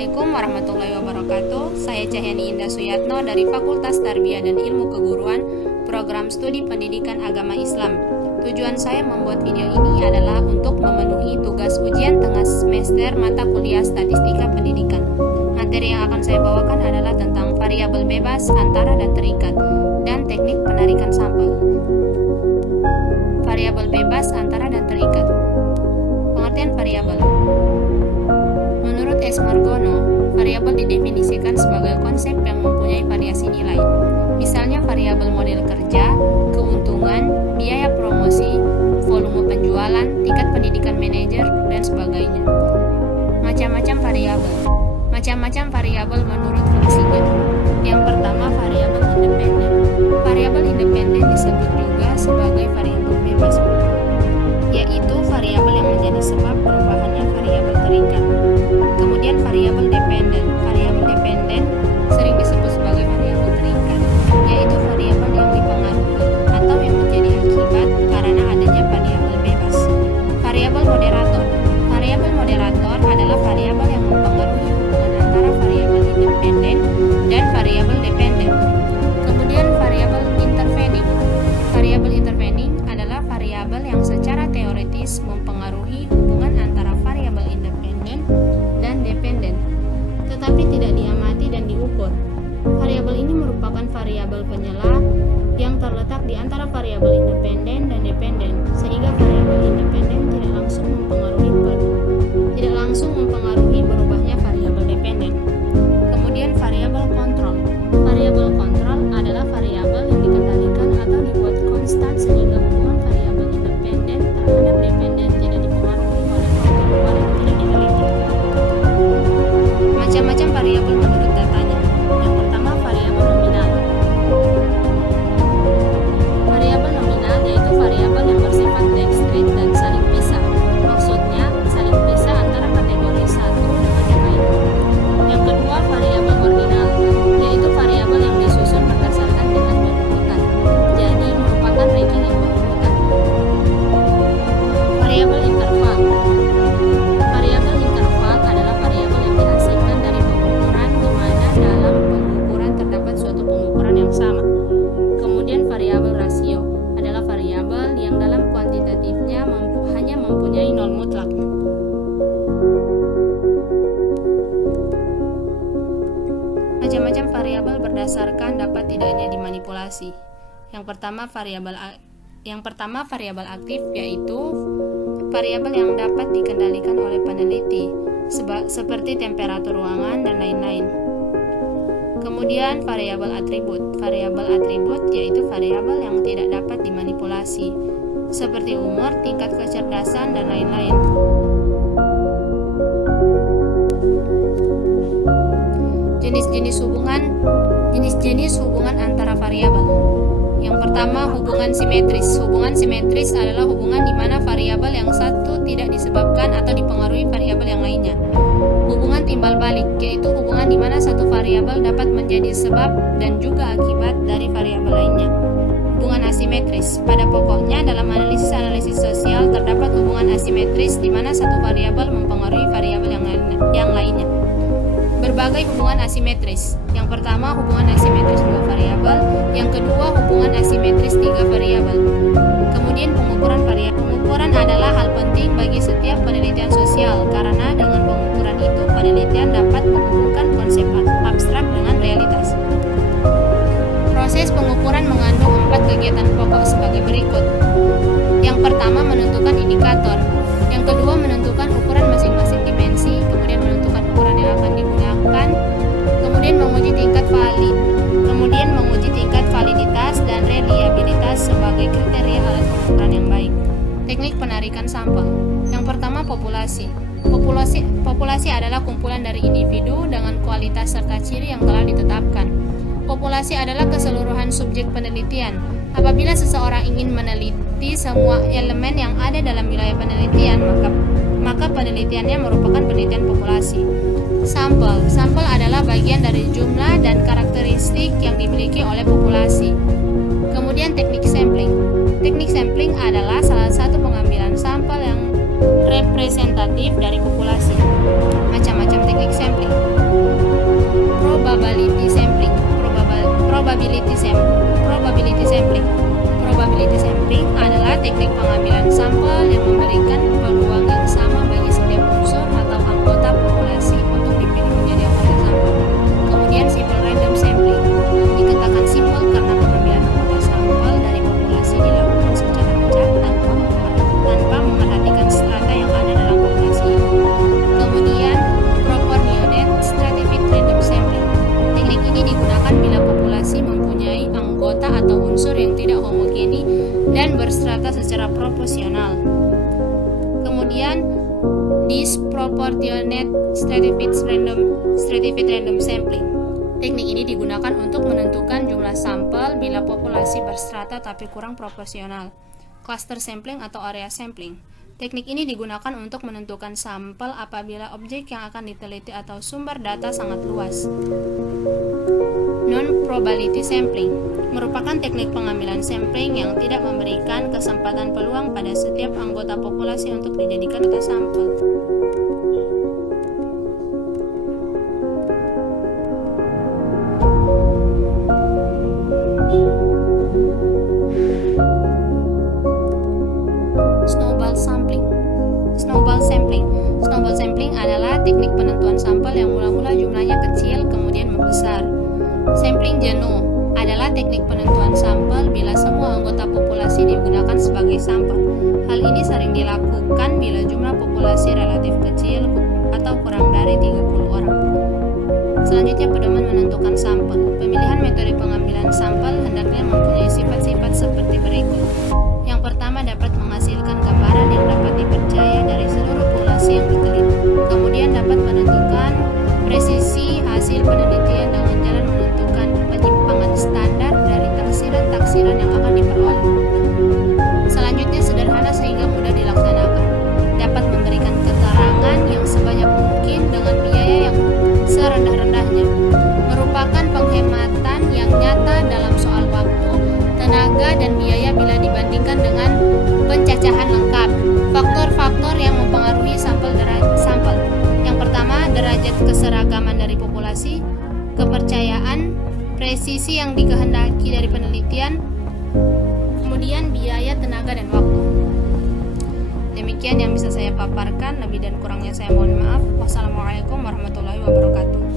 Assalamualaikum warahmatullahi wabarakatuh. Saya Cahyani Indah Suyatno dari Fakultas Tarbiyah dan Ilmu Keguruan, Program Studi Pendidikan Agama Islam. Tujuan saya membuat video ini adalah untuk memenuhi tugas ujian tengah semester mata kuliah Statistika Pendidikan. Materi yang akan saya bawakan adalah tentang variabel bebas, antara, dan terikat, dan teknik penarikan sampel. Variabel bebas, antara, dan terikat. Pengertian variabel. Menurut S. Margono, variabel didefinisikan sebagai konsep yang mempunyai variasi nilai. Misalnya variabel model kerja, keuntungan, biaya promosi, volume penjualan, tingkat pendidikan manajer, dan sebagainya. Macam-macam variabel. Macam-macam variabel menurut fungsinya. Yang pertama, variabel independen. Variabel independen disebut juga sebagai variabel bebas, yaitu variabel yang menjadi sebab perubahannya variabel terikat. Kemudian variabel dependen. Variabel dependen sering disebut sebagai variabel terikat, yaitu variabel yang dipengaruhi atau yang menjadi akibat karena adanya variabel bebas. Variabel moderator. Variabel moderator adalah variabel yang mempengaruhi hubungan antara variabel independen dan variabel dependen. Kemudian variabel intervening. Variabel intervening adalah variabel yang secara teoritis mempengaruhi hubungan antara variabel independen dan dependen, tetapi tidak diamati dan diukur. Variabel ini merupakan variabel penyela yang terletak di antara variabel independen dan dependen, sehingga variabel independen tidak langsung mempengaruhi berubahnya variabel dependen. Kemudian variabel kontrol. Variabel kontrol adalah variabel yang dikendalikan atau dibuat konstan sehingga hubungan variabel independen terhadap dependen tidak dipengaruhi oleh faktor luar yang tidak diteliti. Macam-macam variabel menurut datanya. Yang pertama, variabel nominal. Variabel nominal yaitu variabel yang bersifat discrete dan saling pisah. Maksudnya, saling pisah antara kategori satu dengan yang lain. Yang kedua, variabel ordinal, yaitu variabel yang disusun berdasarkan dengan berurutan, jadi merupakan ranking yang berurutan. Variabel interval. Variabel interval adalah variabel yang dihasilkan dari pengukuran di mana dalam pengukuran terdapat suatu pengukuran yang sama. Kemudian variabel rasio adalah variabel yang dalam kuantitatifnya hanya mempunyai nol mutlak. Macam-macam variabel berdasarkan dapat tidaknya dimanipulasi. Yang pertama variabel aktif, yaitu variabel yang dapat dikendalikan oleh peneliti, seperti temperatur ruangan dan lain-lain. Kemudian variabel atribut. Variabel atribut yaitu variabel yang tidak dapat dimanipulasi, seperti umur, tingkat kecerdasan, dan lain-lain. Jenis-jenis hubungan antara variabel. Yang pertama, hubungan simetris. Hubungan simetris adalah hubungan di mana variabel yang satu tidak disebabkan atau dipengaruhi variabel yang lainnya. Hubungan timbal balik, yaitu hubungan di mana satu variabel dapat menjadi sebab dan juga akibat dari variabel lainnya. Hubungan asimetris. Pada pokoknya, dalam analisis sosial terdapat hubungan asimetris di mana satu variabel mempengaruhi variabel yang lainnya. Berbagai hubungan asimetris. Yang pertama, hubungan asimetris 2 variabel. Yang kedua, hubungan asimetris 3 variabel. Kemudian pengukuran variabel. Pengukuran adalah hal penting bagi setiap penelitian sosial karena dengan pengukuran itu penelitian dapat menghubungkan konsep abstrak dengan realitas. Proses pengukuran mengandung 4 kegiatan pokok sebagai berikut. Yang pertama, menentukan indikator. Yang kedua, menentukan ukuran masing-masing dimensi, kemudian menentukan ukuran yang akan digunakan, kemudian menguji tingkat validitas dan reliabilitas sebagai kriteria alat pengukuran yang baik. Teknik penarikan sampel. Yang pertama, populasi. Populasi adalah kumpulan dari individu dengan kualitas serta ciri yang telah ditetapkan. Populasi adalah keseluruhan subjek penelitian. Apabila seseorang ingin meneliti semua elemen yang ada dalam wilayah penelitian, maka penelitiannya merupakan penelitian populasi. Sampel adalah bagian dari jumlah dan karakteristik yang dimiliki oleh populasi. Kemudian teknik sampling. Teknik sampling adalah salah satu pengambilan sampel yang representatif dari populasi. Macam-macam teknik sampling. dan berstrata secara proporsional. Kemudian disproportionate stratified random sampling. Teknik ini digunakan untuk menentukan jumlah sampel bila populasi berstrata tapi kurang proporsional. Cluster sampling atau area sampling. Teknik ini digunakan untuk menentukan sampel apabila objek yang akan diteliti atau sumber data sangat luas. Non-probability sampling merupakan teknik pengambilan sampling yang tidak memberikan kesempatan peluang pada setiap anggota populasi untuk dijadikan data sampel. Snowball sampling adalah teknik penentuan sampel yang mula-mula jumlahnya kecil kemudian membesar. Sampling jenuh adalah teknik penentuan sampel bila semua anggota populasi digunakan sebagai sampel. Hal ini sering dilakukan bila jumlah populasi relatif kecil atau kurang dari 30 orang. Selanjutnya, pedoman menentukan sampel. Pemilihan metode pengambilan sampel hendaknya mempunyai sifat-sifat seperti berikut. Yang pertama, dapat menghasilkan gambaran yang dapat dipercaya dari seluruh populasi yang diteliti. Kemudian dapat menentukan presisi hasil penelitian dengan jalan menentukan penyimpangan standar dari taksiran-taksiran yang akan diperoleh. Selanjutnya, sederhana sehingga mudah dilaksanakan. Dapat memberikan keterangan yang sebanyak mungkin dengan biaya yang serendah-rendahnya. Merupakan penghematan yang nyata dalam soal waktu, tenaga, dan biaya bila dibandingkan dengan pencacahan lengkap. Faktor-faktor yang mempengaruhi sampel. Yang pertama, derajat keseragaman dari populasi, kepercayaan, presisi yang dikehendaki dari penelitian, kemudian biaya, tenaga, dan waktu. Demikian yang bisa saya paparkan, lebih dan kurangnya saya mohon maaf. Wassalamualaikum warahmatullahi wabarakatuh.